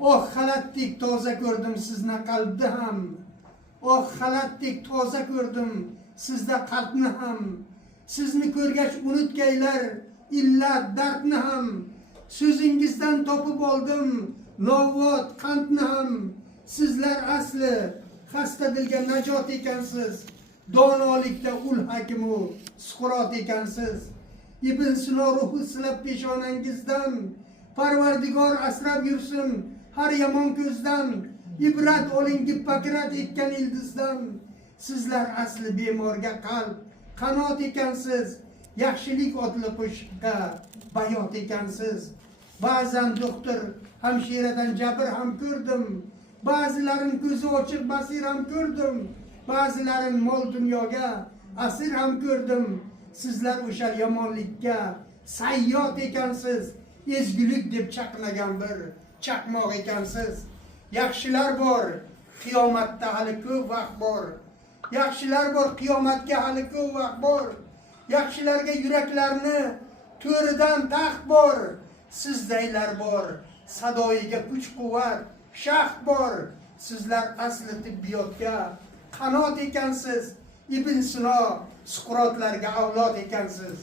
Oh xalatdek toza ko'rdim sizni qalbda ham. Oh xalatdek toza ko'rdim sizda qalbni ham. Sizni ko'rgach unutgaylar illat dardni ham. So'zingizdan topib oldim lovot qandni ham. Sizlar asli xasta dilga najot ekansiz. Donolikda ul hakimu Suqrot ekansiz. Ibn Sino ruhi silab peshonangizdan. Parvardigor asrab yursin har yomon ko'zdan. Ibrat oling Gippokrat etgan ildizdan. Sizlar asli bemorga qalb qanot ekansiz. Yaxshilik otli qo'shiqqa bayot ekansiz. Ba'zan doktor hamshiradan jabr ham ko'rdim. Ba'zilarin ko'zi ochiq basir ham ko'rdim. Ba'zilarin mol dunyoga asir ham ko'rdim. Sizlar o'sha yomonlikka sayyot ekansiz. Ezgulik deb chaqnagan bir chaqmoq ekansiz. Yaxshilar bor, qiyomatda hali ko'p vaqt bor. Yaxshilar bor, qiyomatga hali ko'p vaqt bor. Yaxshilarga yuraklarni to'ridan taxt bor. Sizdaylar bor, sadoyiga kuch-quvvat, shaxt bor. Sizlar asli tibbiyotga qanot ekansiz. Ibn Sino, Suqrotlarga avlod ekansiz.